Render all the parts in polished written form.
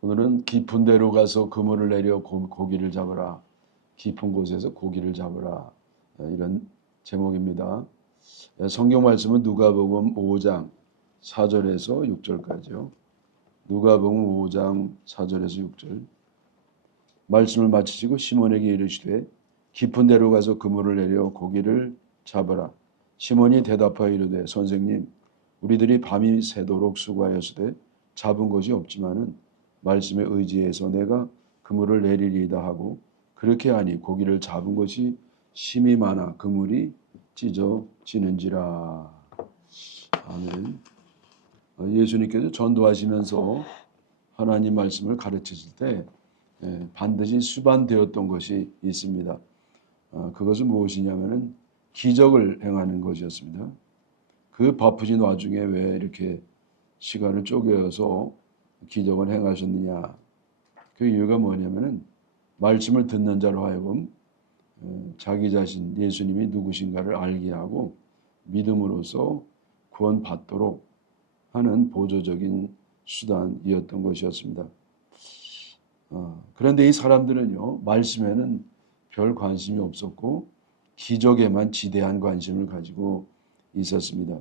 오늘은 깊은 데로 가서 그물을 내려 고기를 잡으라. 깊은 곳에서 고기를 잡으라. 이런 제목입니다. 성경 말씀은 누가복음 5장 4절에서 6절까지요. 누가복음 5장 4절에서 6절. 말씀을 마치시고 시몬에게 이르시되 깊은 데로 가서 그물을 내려 고기를 잡으라. 시몬이 대답하여 이르되 선생님 우리들이 밤이 새도록 수고하였으되 잡은 것이 없지만은 말씀에 의지해서 내가 그물을 내리리이다 하고 그렇게 하니 고기를 잡은 것이 심이 많아 그물이 찢어지는지라. 아멘. 예수님께서 전도하시면서 하나님 말씀을 가르치실 때 반드시 수반되었던 것이 있습니다. 그것은 무엇이냐면은 기적을 행하는 것이었습니다. 그 바쁘신 와중에 왜 이렇게 시간을 쪼개어서 기적을 행하셨느냐. 그 이유가 뭐냐면은 말씀을 듣는 자로 하여금 자기 자신 예수님이 누구신가를 알게 하고 믿음으로써 구원받도록 하는 보조적인 수단이었던 것이었습니다. 그런데 이 사람들은요, 말씀에는 별 관심이 없었고 기적에만 지대한 관심을 가지고 있었습니다.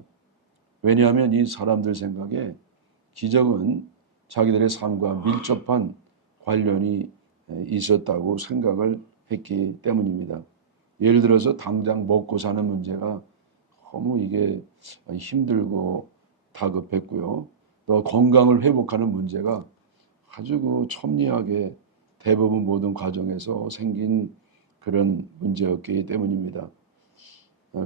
왜냐하면 이 사람들 생각에 기적은 자기들의 삶과 밀접한 관련이 있었다고 생각을 했기 때문입니다. 예를 들어서 당장 먹고 사는 문제가 너무 이게 힘들고 다급했고요. 또 건강을 회복하는 문제가 아주 그 첨예하게 대부분 모든 과정에서 생긴 그런 문제였기 때문입니다.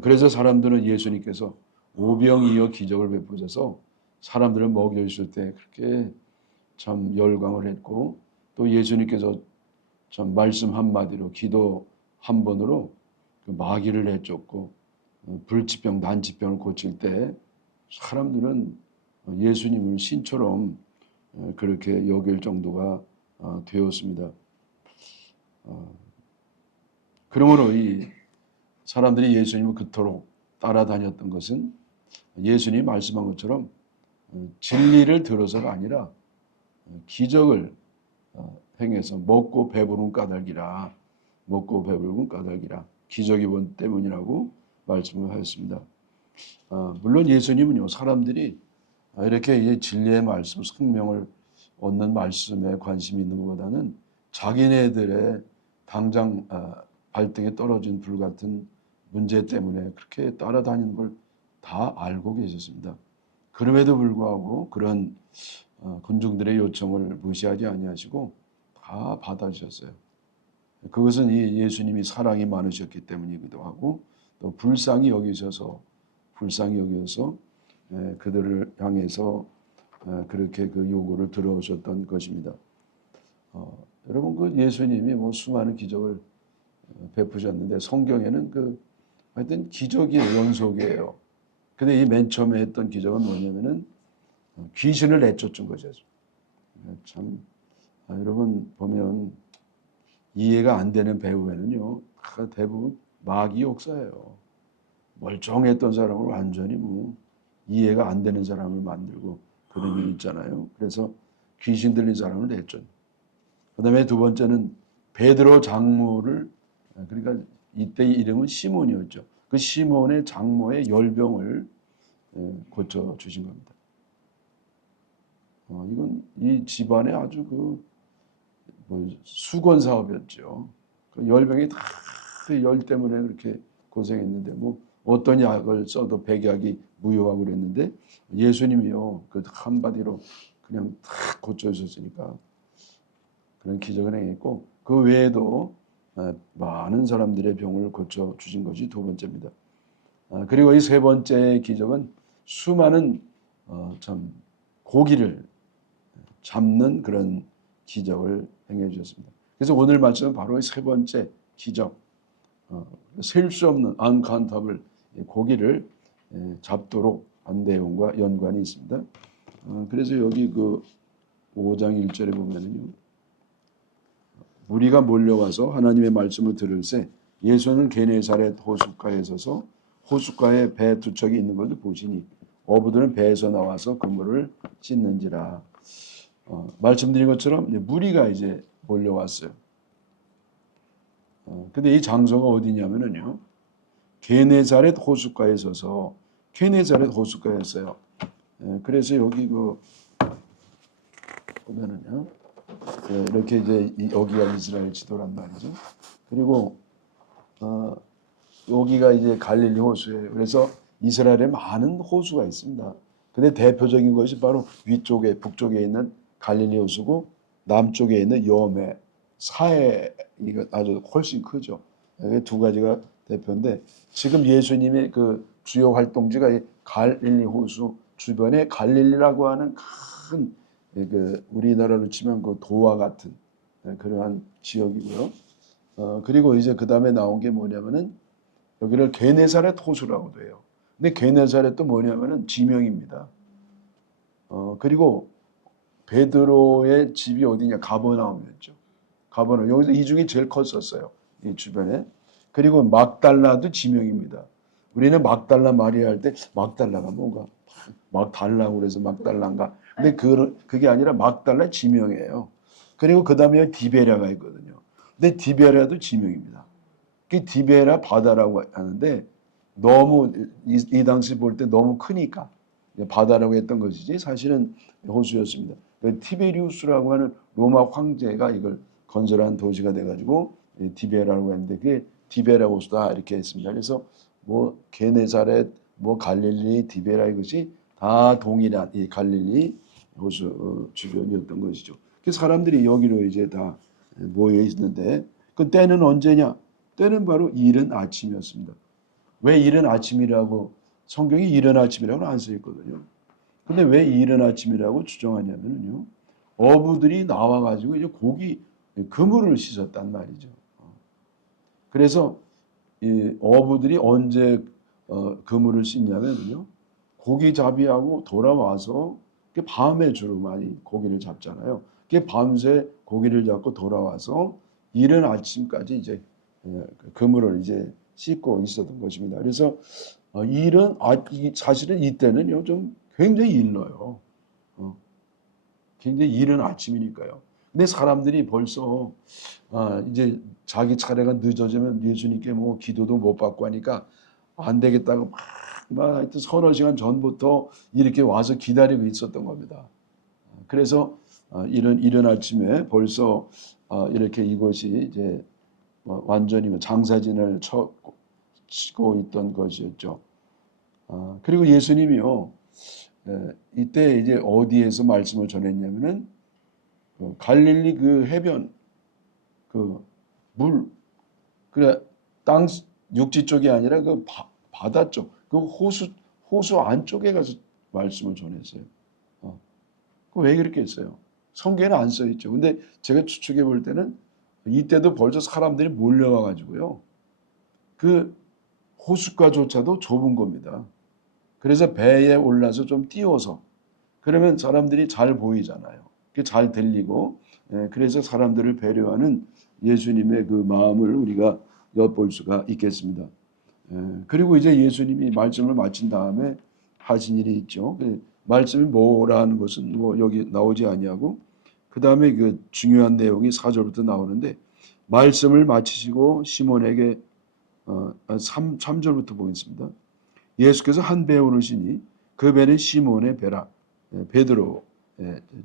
그래서 사람들은 예수님께서 오병이어 기적을 베푸셔서 사람들을 먹여주실 때 그렇게 참 열광을 했고 또 예수님께서 참 말씀 한마디로 기도 한 번으로 그 마귀를 내쫓고 불치병, 난치병을 고칠 때 사람들은 예수님을 신처럼 그렇게 여길 정도가 되었습니다. 그러므로 이 사람들이 예수님을 그토록 따라다녔던 것은 예수님이 말씀한 것처럼 진리를 들어서가 아니라 기적을 행해서 먹고 배부른 까닭이라, 먹고 배부른 까닭이라 기적이 본 때문이라고 말씀을 하였습니다. 물론 예수님은요 사람들이 이렇게 진리의 말씀, 생명을 얻는 말씀에 관심이 있는 것보다는 자기네들의 당장 발등에 떨어진 불 같은 문제 때문에 그렇게 따라다니는 걸 다 알고 계셨습니다. 그럼에도 불구하고 그런 군중들의 요청을 무시하지 아니하시고 다 받아주셨어요. 그것은 이 예수님이 사랑이 많으셨기 때문이기도 하고 또 불쌍히 여기셔서 그들을 향해서 그렇게 그 요구를 들어오셨던 것입니다. 여러분 그 예수님이 뭐 수많은 기적을 베푸셨는데 성경에는 하여튼 기적의 연속이에요. 근데 이 맨 처음에 했던 기적은 뭐냐면은 귀신을 내쫓은 거죠. 참 여러분 보면 이해가 안 되는 배후에는요 대부분 마귀 역사예요. 멀쩡했던 사람을 완전히 뭐 이해가 안 되는 사람을 만들고 그런 일이 있잖아요. 그래서 귀신 들린 사람을 내쫓. 그다음에 두 번째는 베드로 장모를 그러니까 이때 이름은 시몬이었죠. 그 시몬의 장모의 열병을 고쳐 주신 겁니다. 이건 이 집안의 아주 수건 사업이었죠. 그 열병이 다 열 때문에 그렇게 고생했는데 뭐 어떤 약을 써도 백약이 무효하고 그랬는데 예수님이요 그 한마디로 그냥 탁 고쳐주셨으니까 그런 기적을 행했고 그 외에도 많은 사람들의 병을 고쳐 주신 것이 두 번째입니다. 그리고 이 세 번째 기적은 수많은 참 고기를 잡는 그런 기적을 행해 주셨습니다. 그래서 오늘 말씀은 바로 이 세 번째 기적, 셀 수 없는 안칸타블 고기를 잡도록 한 내용과 연관이 있습니다. 그래서 여기 그 5장 1절에 보면은요. 무리가 몰려와서 하나님의 말씀을 들을새 예수는 게네사렛 호숫가에 서서 호숫가에 배 두 척이 있는 것을 보시니 어부들은 배에서 나와서 그물을 씻는지라. 말씀드린 것처럼 이제 무리가 이제 몰려왔어요. 근데 이 장소가 어디냐면은요. 게네사렛 호숫가에 서서 게네사렛 호숫가였어요. 그래서 여기 그 보면은요. 이렇게 이제 여기가 이스라엘 지도란 말이죠. 그리고 여기가 이제 갈릴리 호수예요. 그래서 이스라엘에 많은 호수가 있습니다. 근데 대표적인 것이 바로 위쪽에 북쪽에 있는 갈릴리 호수고 남쪽에 있는 여매, 사해 이거 아주 훨씬 크죠. 이게 두 가지가 대표인데 지금 예수님의 그 주요 활동지가 이 갈릴리 호수 주변에 갈릴리라고 하는 큰 그 우리나라로 치면 그 도와 같은 그러한 지역이고요. 그리고 이제 그 다음에 나온 게 뭐냐면은 여기를 게네사렛 호수라고도 해요. 근데 게네사렛도 뭐냐면은 지명입니다. 그리고 베드로의 집이 어디냐? 가버나움이었죠. 가버나움. 여기서 이 중에 제일 컸었어요. 이 주변에. 그리고 막달라도 지명입니다. 우리는 막달라 마리아 할 때 막달라가 뭔가 막 달라고 그래서 막달라인가. 근데 그게 아니라 막달라 지명이에요. 그리고 그 다음에 디베랴가 있거든요. 근데 디베랴도 지명입니다. 그 디베랴 바다라고 하는데 너무 이 당시 볼 때 너무 크니까 바다라고 했던 것이지 사실은 호수였습니다. 티베리우스라고 하는 로마 황제가 이걸 건설한 도시가 돼가지고 디베라고 했는데 그게 디베라 호수다 이렇게 했습니다. 그래서 뭐 게네사렛, 뭐 갈릴리, 디베라 이것이 다 동일한 이 갈릴리 호수 주변이었던 것이죠. 그 사람들이 여기로 이제 다 모여 있는데 그 때는 언제냐? 때는 바로 이른 아침이었습니다. 왜 이른 아침이라고 성경이 이른 아침이라고는 안 써 있거든요. 근데 왜 이른 아침이라고 주장하냐면요. 어부들이 나와가지고 이제 고기 그물을 씻었단 말이죠. 그래서 이 어부들이 언제 그물을 씻냐면요. 고기 잡이하고 돌아와서 밤에 주로 많이 고기를 잡잖아요. 밤새 고기를 잡고 돌아와서 이른 아침까지 이제 그물을 이제 씻고 있었던 것입니다. 그래서 사실은 이때는요 좀 굉장히 일러요. 굉장히 이른 아침이니까요. 근데 사람들이 벌써 이제 자기 차례가 늦어지면 예수님께 뭐 기도도 못 받고 하니까 안 되겠다고 막 하여튼 서너 시간 전부터 이렇게 와서 기다리고 있었던 겁니다. 그래서 이른 아침에 벌써 이렇게 이곳이 이제 완전히 장사진을 치고 있던 것이었죠. 그리고 예수님이요. 이때 이제 어디에서 말씀을 전했냐면은 갈릴리 그 해변 그 물 그래 땅 육지 쪽이 아니라 그 바다 쪽 그 호수 안쪽에 가서 말씀을 전했어요. 왜 그렇게 했어요? 성경에는 안 써 있죠. 근데 제가 추측해 볼 때는 이때도 벌써 사람들이 몰려와 가지고요. 그 호숫가조차도 좁은 겁니다. 그래서 배에 올라서 좀 띄워서 그러면 사람들이 잘 보이잖아요. 잘 들리고 그래서 사람들을 배려하는 예수님의 그 마음을 우리가 엿볼 수가 있겠습니다. 그리고 이제 예수님이 말씀을 마친 다음에 하신 일이 있죠. 말씀이 뭐라는 것은 뭐 여기 나오지 아니하고 그 다음에 그 중요한 내용이 4절부터 나오는데 말씀을 마치시고 시몬에게 3절부터 보겠습니다. 예수께서 한 배에 오르시니 그 배는 시몬의 배라. 베드로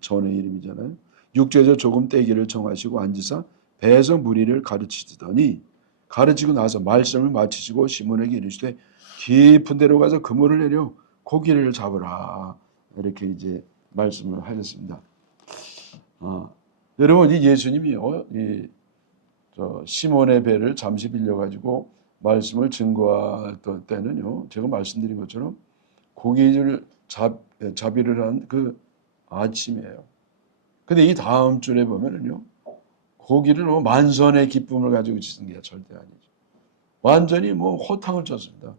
전의 이름이잖아요. 육지에서 조금 떼기를 정하시고 앉으사 배에서 무리를 가르치시더니 가르치고 나서 말씀을 마치시고 시몬에게 이르시되 깊은 데로 가서 그물을 내려 고기를 잡으라. 이렇게 이제 말씀을 하셨습니다. 여러분 이 예수님이요. 시몬의 배를 잠시 빌려가지고 말씀을 증거할 때는요. 제가 말씀드린 것처럼 고기를 잡이를 한 그 아침이에요. 근데 이 다음 줄에 보면은요. 고기를 뭐 만선의 기쁨을 가지고 지은 게 절대 아니죠. 완전히 뭐 호탕을 쳤습니다.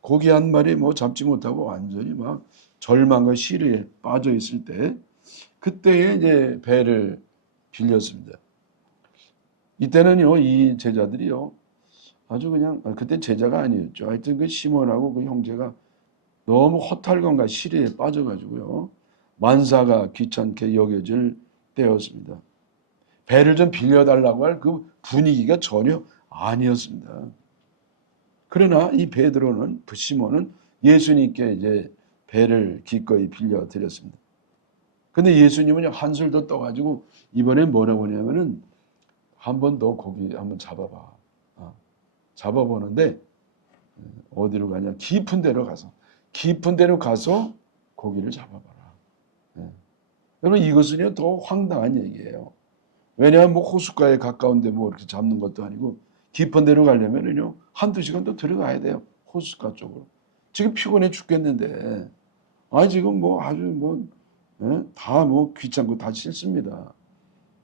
고기 한 마리 뭐 잡지 못하고 완전히 막 절망과 시리에 빠져 있을 때 그때에 이제 배를 빌렸습니다. 이때는요 이 제자들이요 아주 그냥 그때 제자가 아니었죠. 하여튼 그 시몬하고 그 형제가 너무 허탈감과 시리에 빠져가지고요 만사가 귀찮게 여겨질 때였습니다. 배를 좀 빌려달라고 할 그 분위기가 전혀 아니었습니다. 그러나 이 베드로는, 시몬은 예수님께 이제 배를 기꺼이 빌려드렸습니다. 근데 예수님은 한술 더 떠가지고 이번에 뭐라고 하냐면은 한 번 더 고기 한번 잡아봐. 잡아보는데 어디로 가냐? 깊은 데로 가서 고기를 잡아봐라. 여러분 이것은요 더 황당한 얘기예요. 왜냐하면 뭐 호숫가에 가까운데 뭐 이렇게 잡는 것도 아니고 깊은 데로 가려면은요 한두 시간 더 들어가야 돼요. 호숫가 쪽으로. 지금 피곤해 죽겠는데 지금 뭐 아주 뭐 다 뭐 귀찮고 다 싫습니다.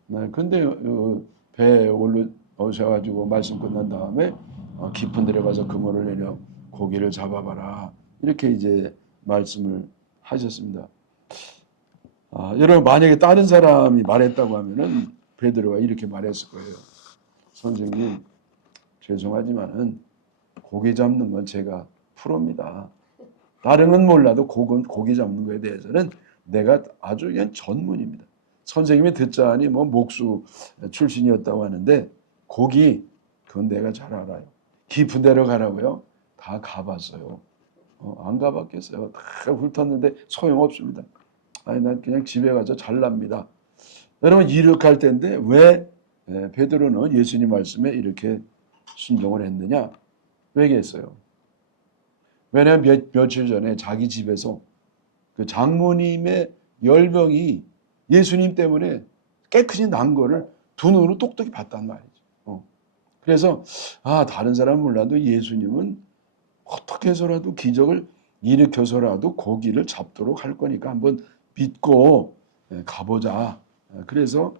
네, 근데 배에 올라오셔가지고 말씀 끝난 다음에 깊은 데로 가서 그물을 내려 고기를 잡아봐라. 이렇게 이제 말씀을 하셨습니다. 여러분 만약에 다른 사람이 말했다고 하면은 베드로가 이렇게 말했을 거예요. 선생님 죄송하지만은 고기 잡는 건 제가 프로입니다. 다른 건 몰라도 고기 잡는 거에 대해서는 내가 아주 그냥 전문입니다. 선생님이 듣자니 뭐 목수 출신이었다고 하는데 고기 그건 내가 잘 알아요. 깊은 데로 가라고요? 다 가봤어요. 안 가봤겠어요. 다 훑었는데 소용없습니다. 난 그냥 집에 가서 잘납니다. 여러분 이렇게 할 텐데 왜 베드로는 예수님 말씀에 이렇게 순종을 했느냐? 왜겠어요? 왜냐하면 며칠 전에 자기 집에서 그 장모님의 열병이 예수님 때문에 깨끗이 난 거를 두 눈으로 똑똑히 봤단 말이죠. 그래서 다른 사람은 몰라도 예수님은 어떻게 해서라도 기적을 일으켜서라도 고기를 잡도록 할 거니까 한번 믿고 가보자. 그래서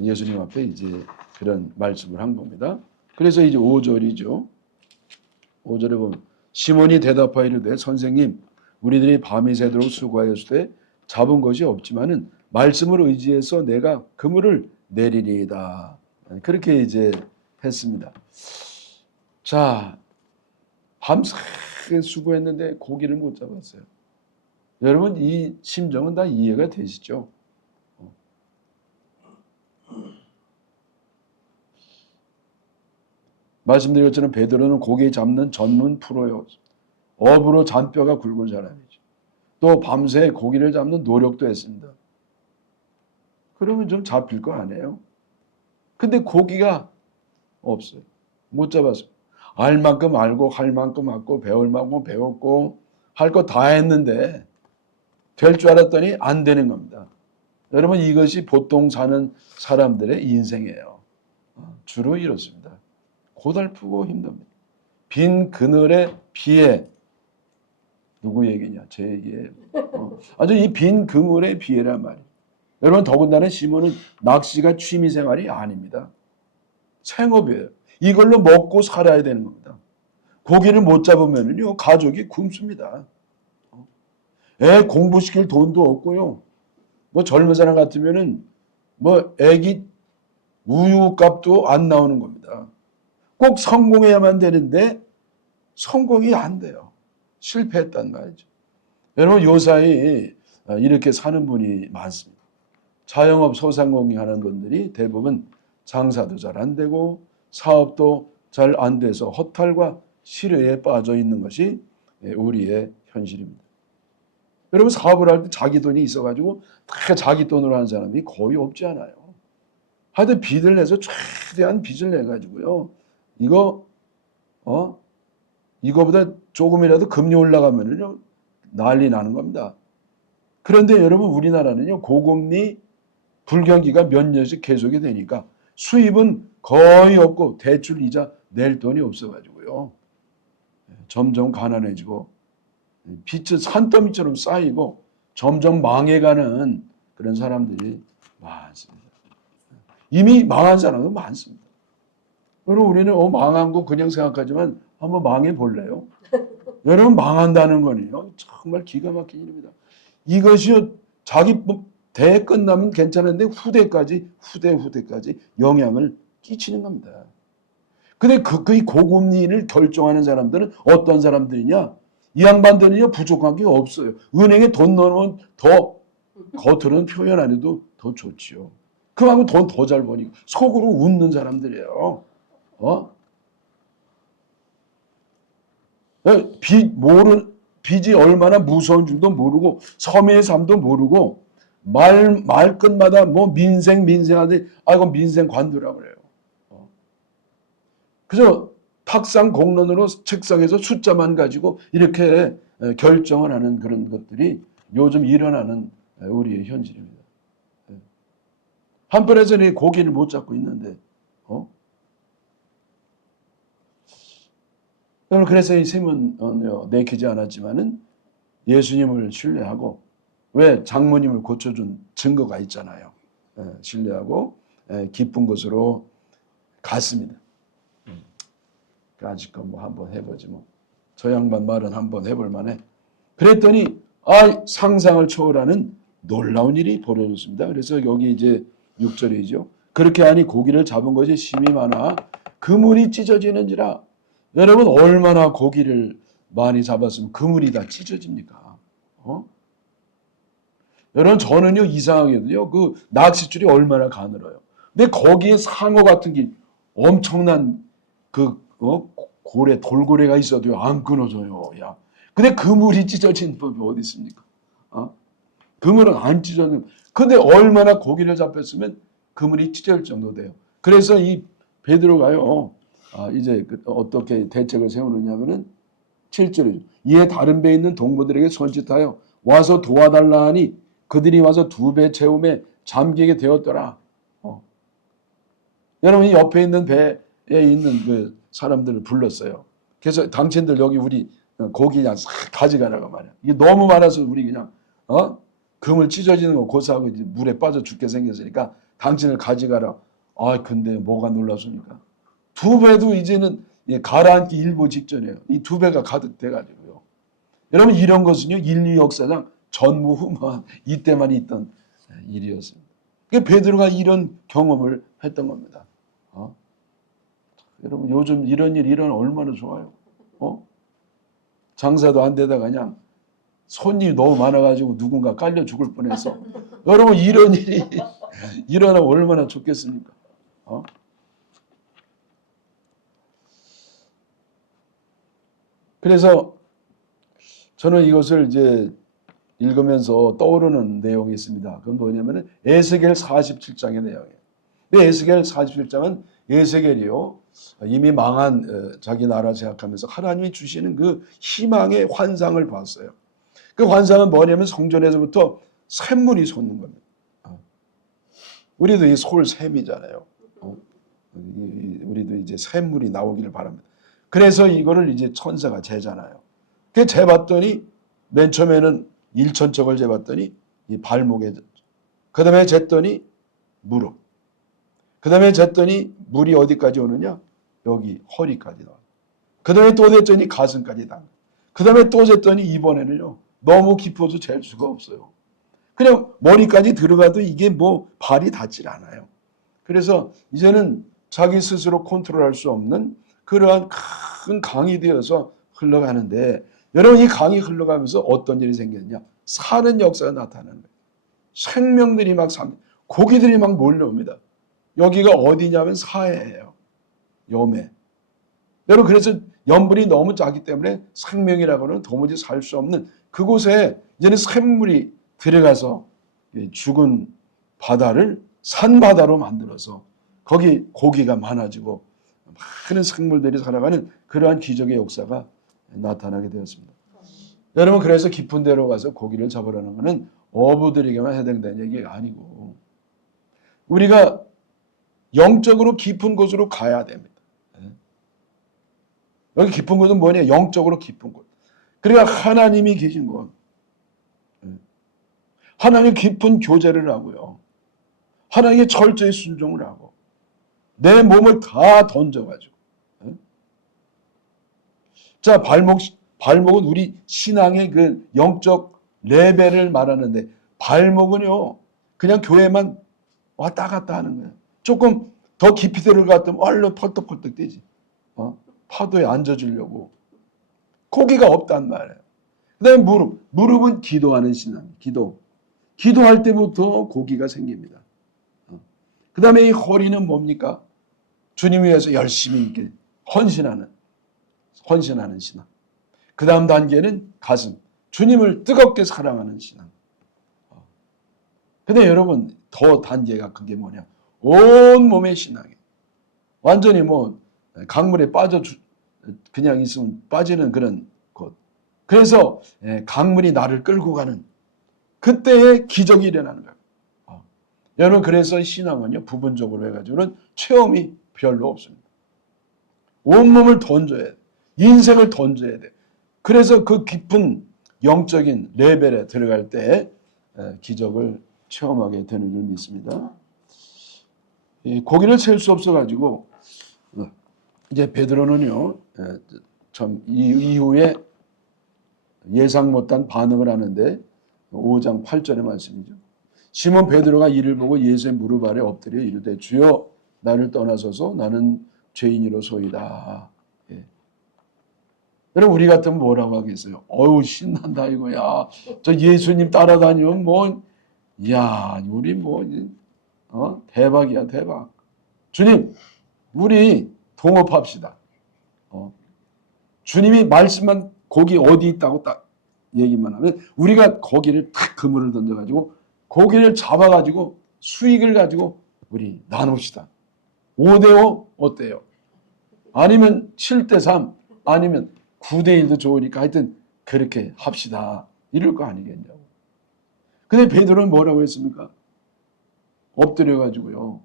예수님 앞에 이제 그런 말씀을 한 겁니다. 그래서 이제 5절이죠. 5절에 보면 시몬이 대답하여 이르되 선생님 우리들이 밤이 새도록 수고하였으되 잡은 것이 없지만은 말씀을 의지해서 내가 그물을 내리리이다. 그렇게 이제 했습니다. 자, 밤새 수고했는데 고기를 못 잡았어요. 여러분 이 심정은 다 이해가 되시죠? 말씀드린 것처럼 베드로는 고기 잡는 전문 프로요. 업으로 잔뼈가 굵은 사람이죠. 또 밤새 고기를 잡는 노력도 했습니다. 그러면 좀 잡힐 거 아니에요? 근데 고기가 없어요. 못 잡았어요. 알 만큼 알고 할 만큼 알고 배울 만큼 배웠고 할 거 다 했는데 될 줄 알았더니 안 되는 겁니다. 여러분 이것이 보통 사는 사람들의 인생이에요. 주로 이렇습니다. 고달프고 힘듭니다. 빈 그늘에 비에 누구 얘기냐? 제 얘기예요. 아주 이 빈 그물의 비애란 말이에요. 여러분 더군다나 시몬은 낚시가 취미생활이 아닙니다. 생업이에요. 이걸로 먹고 살아야 되는 겁니다. 고기를 못 잡으면요 가족이 굶습니다. 애 공부시킬 돈도 없고요. 뭐 젊은 사람 같으면은 뭐 애기 우유값도 안 나오는 겁니다. 꼭 성공해야만 되는데 성공이 안 돼요. 실패했단 말이죠. 여러분 요사이 이렇게 사는 분이 많습니다. 자영업 소상공인하는 분들이 대부분 장사도 잘 안 되고 사업도 잘 안 돼서 허탈과 실외에 빠져 있는 것이 우리의 현실입니다. 여러분 사업을 할 때 자기 돈이 있어가지고 다 자기 돈으로 하는 사람이 거의 없지 않아요. 하여튼 빚을 내서 최대한 빚을 내가지고요. 이거보다 조금이라도 금리 올라가면은요 난리 나는 겁니다. 그런데 여러분 우리나라는요 고금리 불경기가 몇 년씩 계속이 되니까 수입은 거의 없고 대출 이자 낼 돈이 없어가지고요 점점 가난해지고 빚은 산더미처럼 쌓이고 점점 망해가는 그런 사람들이 많습니다. 이미 망한 사람은 많습니다. 여러분 우리는 망한 거 그냥 생각하지만 한번 망해 볼래요? 여러분 망한다는 거는요 정말 기가 막힌 일입니다. 이것이 자기 대 끝나면 괜찮은데 후대까지 영향을 끼치는 겁니다. 근데 그 고금리를 결정하는 사람들은 어떤 사람들이냐? 이 양반들은요 부족한 게 없어요. 은행에 돈 넣으면 더 겉으로는 표현 안 해도 더 좋지요. 그만큼 돈 더 잘 버니까 속으로 웃는 사람들이에요. 빚이 얼마나 무서운 줄도 모르고 서민의 삶도 모르고 말끝마다 뭐 민생하더니 이거 민생 관두라고 그래요. 그래서 탁상 공론으로 책상에서 숫자만 가지고 이렇게 결정을 하는 그런 것들이 요즘 일어나는 우리의 현실입니다. 한편에서는 고기를 못 잡고 있는데, 저는 그래서 이 셈은 내키지 않았지만은 예수님을 신뢰하고, 왜 장모님을 고쳐준 증거가 있잖아요. 신뢰하고 기쁜 것으로 갔습니다. 아직도 뭐 한번 해보지 뭐. 저 양반 말은 한번 해볼 만해. 그랬더니 상상을 초월하는 놀라운 일이 벌어졌습니다. 그래서 여기 이제 6절이죠. 그렇게 하니 고기를 잡은 것이 심이 많아 그물이 찢어지는지라. 여러분 얼마나 고기를 많이 잡았으면 그물이 다 찢어집니까? 여러분 저는요 이상하게도요 그 낚싯줄이 얼마나 가늘어요. 근데 거기에 상어 같은 게 엄청난 그 고래 돌고래가 있어도 안 끊어져요. 야. 근데 그물이 찢어진 법이 어디 있습니까? 그물은 안 찢어지는. 근데 얼마나 고기를 잡혔으면 그물이 찢어질 정도 돼요. 그래서 이 베드로가요. 이제 어떻게 대책을 세우느냐면은 7절이죠. 이에 다른 배에 있는 동무들에게 손짓하여 와서 도와달라 하니 그들이 와서 2배 채움에 잠기게 되었더라. 여러분 이 옆에 있는 배에 있는 그 사람들을 불렀어요. 그래서 당신들 여기 우리 고기 그냥 싹 가져가라고 말이야. 이게 너무 많아서 우리 그냥 그물 찢어지는 거 고사하고 이제 물에 빠져 죽게 생겼으니까 당신을 가져가라. 근데 뭐가 놀랍습니까? 2배도 이제는 가라앉기 일보 직전이에요. 이 2배가 가득 돼가지고요. 여러분 이런 것은요 인류 역사상 전무후무한 이때만 있던 일이었습니다. 베드로가 이런 경험을 했던 겁니다. 여러분 요즘 이런 일 일어나면 얼마나 좋아요. 장사도 안 되다가 그냥 손님이 너무 많아가지고 누군가 깔려 죽을 뻔해서 여러분 이런 일이 일어나면 얼마나 좋겠습니까? 그래서 저는 이것을 이제 읽으면서 떠오르는 내용이 있습니다. 그건 뭐냐면은 에스겔 47장의 내용이에요. 에스겔 47장은 에스겔이요 이미 망한 자기 나라 생각하면서 하나님이 주시는 그 희망의 환상을 봤어요. 그 환상은 뭐냐면 성전에서부터 샘물이 솟는 겁니다. 우리도 이 솔샘이잖아요. 우리도 이제 샘물이 나오기를 바랍니다. 그래서 이거를 이제 천사가 재잖아요. 그 재봤더니 맨 처음에는 1천척을 재봤더니 이 발목에, 그 다음에 쟀더니 무릎, 그 다음에 쟀더니 물이 어디까지 오느냐? 여기 허리까지 나와요. 그 다음에 또 쟀더니 가슴까지 닿아요. 그 다음에 또 쟀더니 이번에는요 너무 깊어서 잴 수가 없어요. 그냥 머리까지 들어가도 이게 뭐 발이 닿질 않아요. 그래서 이제는 자기 스스로 컨트롤할 수 없는 그러한 큰 강이 되어서 흘러가는데, 여러분 이 강이 흘러가면서 어떤 일이 생겼냐? 사는 역사가 나타나는 거예요. 생명들이 막 고기들이 막 몰려옵니다. 여기가 어디냐면 사해예요. 염해. 여러분 그래서 염분이 너무 작기 때문에 생명이라고는 도무지 살 수 없는 그곳에 이제는 샘물이 들어가서 죽은 바다를 산바다로 만들어서 거기 고기가 많아지고 많은 생물들이 살아가는 그러한 기적의 역사가 나타나게 되었습니다. 여러분 그래서 깊은 데로 가서 고기를 잡으라는 것은 어부들에게만 해당되는 얘기가 아니고 우리가 영적으로 깊은 곳으로 가야 됩니다. 여기 깊은 곳은 뭐냐? 영적으로 깊은 곳. 그러니까 하나님이 계신 곳. 하나님 깊은 교제를 하고요. 하나님의 철저히 순종을 하고 내 몸을 다 던져가지고. 자, 발목은 우리 신앙의 그 영적 레벨을 말하는데 발목은요 그냥 교회만 왔다 갔다 하는 거예요. 조금 더 깊이 들어갔더니 얼른 펄떡펄떡 뛰지. 파도에 앉아주려고. 고기가 없단 말이에요. 그 다음에 무릎은 기도하는 신앙, 기도. 기도할 때부터 고기가 생깁니다. 그 다음에 이 허리는 뭡니까? 주님 위해서 열심히 이렇게 헌신하는 신앙. 그 다음 단계는 가슴. 주님을 뜨겁게 사랑하는 신앙. 근데 여러분, 더 단계가 그게 뭐냐? 온 몸의 신앙이에요. 완전히 뭐, 강물에 그냥 있으면 빠지는 그런 곳. 그래서 강물이 나를 끌고 가는 그때의 기적이 일어나는 거예요. 여러분, 그래서 신앙은요, 부분적으로 해가지고는 체험이 별로 없습니다. 온몸을 던져야 돼. 인생을 던져야 돼. 그래서 그 깊은 영적인 레벨에 들어갈 때 기적을 체험하게 되는 줄 믿습니다. 고기를 셀 수 없어가지고 이제 베드로는요, 참 이후에 예상 못한 반응을 하는데 5장 8절의 말씀이죠. 시몬 베드로가 이를 보고 예수의 무릎 아래 엎드려 이르되 주여 나를 떠나소서 나는 죄인이로소이다. 예. 여러분 우리 같으면 뭐라고 하겠어요? 어우 신난다 이거야. 저 예수님 따라다니면 뭐 야 우리 뭐 대박이야 대박. 주님 우리 동업합시다. 주님이 말씀만 고기 어디 있다고 딱 얘기만 하면 우리가 고기를 탁 그물을 던져가지고 고기를 잡아가지고 수익을 가지고 우리 나눕시다. 5대5 어때요? 아니면 7대3 아니면 9대1도 좋으니까 하여튼 그렇게 합시다. 이럴 거 아니겠냐고. 근데 베드로는 뭐라고 했습니까? 엎드려가지고요.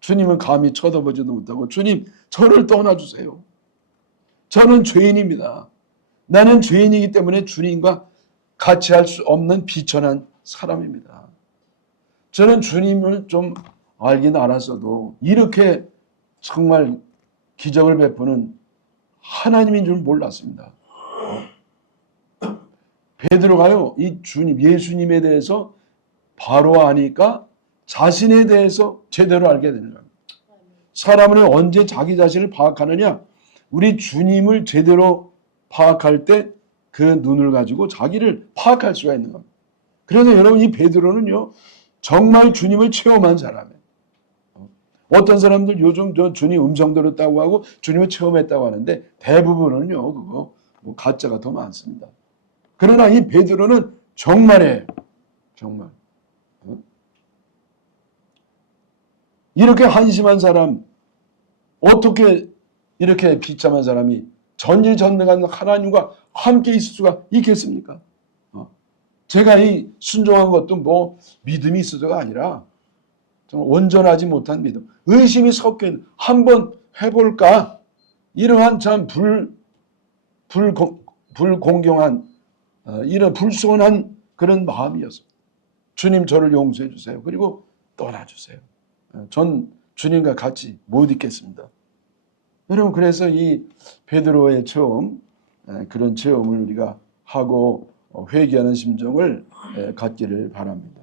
주님은 감히 쳐다보지도 못하고 주님 저를 떠나주세요. 저는 죄인입니다. 나는 죄인이기 때문에 주님과 같이 할 수 없는 비천한 사람입니다. 저는 주님을 좀 알긴 알았어도 이렇게 정말 기적을 베푸는 하나님인 줄 몰랐습니다. 베드로가요, 이 주님, 예수님에 대해서 바로 아니까 자신에 대해서 제대로 알게 되는 거예요. 사람은 언제 자기 자신을 파악하느냐? 우리 주님을 제대로 파악할 때 그 눈을 가지고 자기를 파악할 수가 있는 겁니다. 그래서 여러분 이 베드로는요, 정말 주님을 체험한 사람이에요. 어떤 사람들 요즘 저 주님 음성 들었다고 하고 주님을 체험했다고 하는데 대부분은요, 그거 뭐 가짜가 더 많습니다. 그러나 이 베드로는 정말이에요. 정말. 이렇게 한심한 사람, 어떻게 이렇게 비참한 사람이 전지전능한 하나님과 함께 있을 수가 있겠습니까? 제가 이 순종한 것도 뭐 믿음이 있어서가 아니라 정말 온전하지 못한 믿음, 의심이 섞여 있는 한번 해볼까? 이러한 참 불공경한 이런 불손한 그런 마음이었어요. 주님 저를 용서해 주세요. 그리고 떠나주세요. 전 주님과 같이 못 있겠습니다. 여러분 그래서 이 베드로의 체험, 그런 체험을 우리가 하고 회개하는 심정을 갖기를 바랍니다.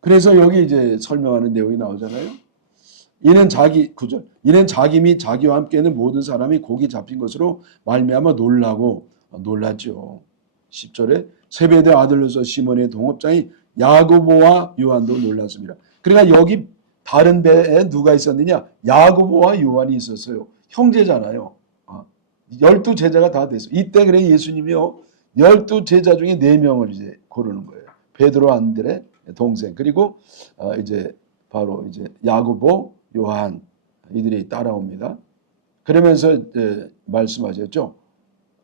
그래서 여기 이제 설명하는 내용이 나오잖아요. 이는 자기 및 자기와 함께 있는 모든 사람이 고기 잡힌 것으로 말미암아 놀랐죠. 10절에 세베대 아들로서 시몬의 동업자인 야고보와 요한도 놀랐습니다. 그러니까 여기 다른 배에 누가 있었느냐? 야고보와 요한이 있었어요. 형제잖아요. 12제자가 다 됐어요. 이때 그래 예수님이요. 12제자 중에 4명을 이제 고르는 거예요. 베드로 안드레 동생 그리고 이제 바로 이제 야고보 요한 이들이 따라옵니다. 그러면서 말씀하셨죠.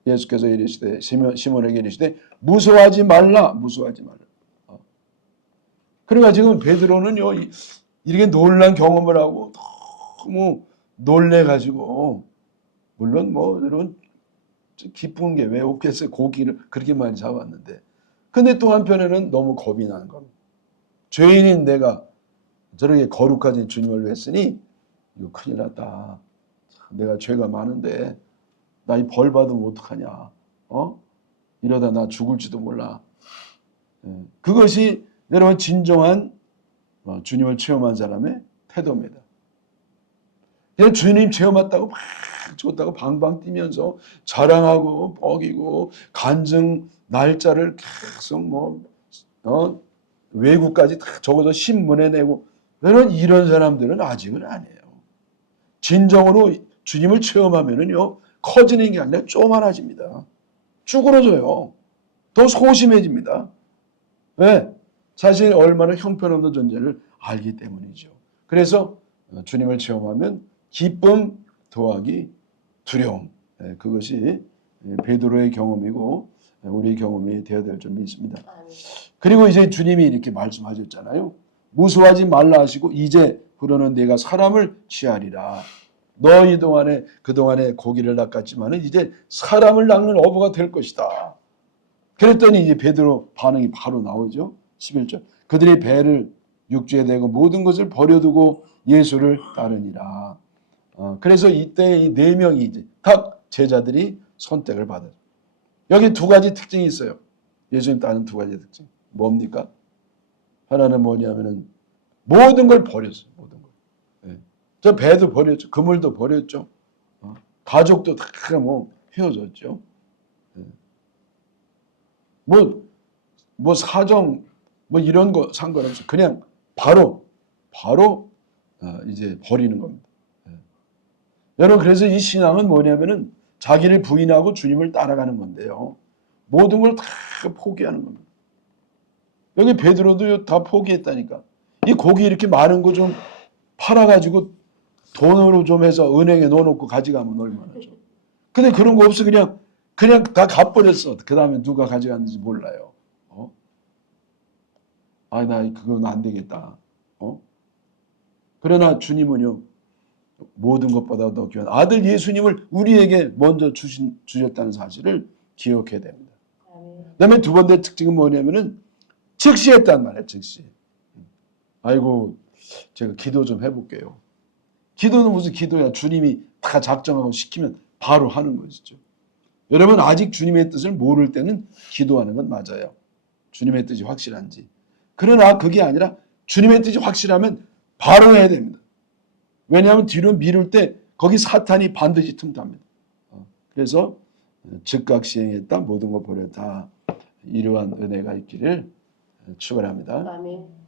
예수께서 이르시되 시몬에게 이르시되 무서워하지 말라. 그러니까 지금 베드로는요 이렇게 놀란 경험을 하고 너무 놀래가지고 물론 뭐 여러분 기쁜 게 왜 없겠어요. 고기를 그렇게 많이 잡았는데 근데 또 한편에는 너무 겁이 나는 겁니다. 죄인인 내가 저렇게 거룩하신 주님을 했으니 이거 큰일 났다. 내가 죄가 많은데 나 이 벌 받으면 어떡하냐. 이러다 나 죽을지도 몰라. 그것이 여러분 진정한 주님을 체험한 사람의 태도입니다. 그냥 주님 체험했다고 막 좋다고 방방 뛰면서 자랑하고 뻐기고 간증 날짜를 계속 외국까지 다 적어서 신문에 내고 이런 사람들은 아직은 아니에요. 진정으로 주님을 체험하면은요 커지는 게 아니라 쪼만해집니다. 쭈그러져요. 더 소심해집니다. 왜? 사실 얼마나 형편없는 존재를 알기 때문이죠. 그래서 주님을 체험하면 기쁨 더하기 두려움. 그것이 베드로의 경험이고 우리의 경험이 되어야 될 줄 믿습니다. 그리고 이제 주님이 이렇게 말씀하셨잖아요. 무수하지 말라 하시고 이제 그러는 내가 사람을 취하리라. 너희 동안에 그동안에 고기를 낚았지만은 이제 사람을 낚는 어부가 될 것이다. 그랬더니 이제 베드로 반응이 바로 나오죠. 11절. 그들이 배를 육지에 대고 모든 것을 버려두고 예수를 따르니라. 그래서 이때 이 네 명이 이제 각 제자들이 선택을 받아요. 여기 두 가지 특징이 있어요. 예수님 따르는 두 가지 특징. 뭡니까? 하나는 뭐냐면은 모든 걸 버렸어요. 모든 걸. 네. 저 배도 버렸죠. 그물도 버렸죠. 가족도 다 헤어졌죠. 네. 사정 이런 거 상관없이 그냥 바로 이제 버리는 겁니다. 네. 여러분 그래서 이 신앙은 뭐냐면은 자기를 부인하고 주님을 따라가는 건데요. 모든 걸 다 포기하는 겁니다. 여기 베드로도 다 포기했다니까. 이 고기 이렇게 많은 거 좀 팔아가지고 돈으로 좀 해서 은행에 넣어놓고 가져가면 얼마나 죠. 근데 그런 거 없어 그냥 다 갚버렸어. 그 다음에 누가 가져갔는지 몰라요. 나 그건 안 되겠다. 그러나 주님은요. 모든 것보다 더 귀한 아들 예수님을 우리에게 먼저 주셨다는 사실을 기억해야 됩니다. 그다음에 두 번째 특징은 뭐냐면은 즉시 했단 말이에요. 즉시. 아이고 제가 기도 좀 해볼게요. 기도는 무슨 기도야. 주님이 다 작정하고 시키면 바로 하는 것이죠. 여러분 아직 주님의 뜻을 모를 때는 기도하는 건 맞아요. 주님의 뜻이 확실한지. 그러나 그게 아니라 주님의 뜻이 확실하면 바로 해야 됩니다. 왜냐하면 뒤로 미룰 때 거기 사탄이 반드시 틈탑니다. 그래서 즉각 시행했다. 모든 것 버렸다. 이러한 은혜가 있기를 축원합니다. 아멘.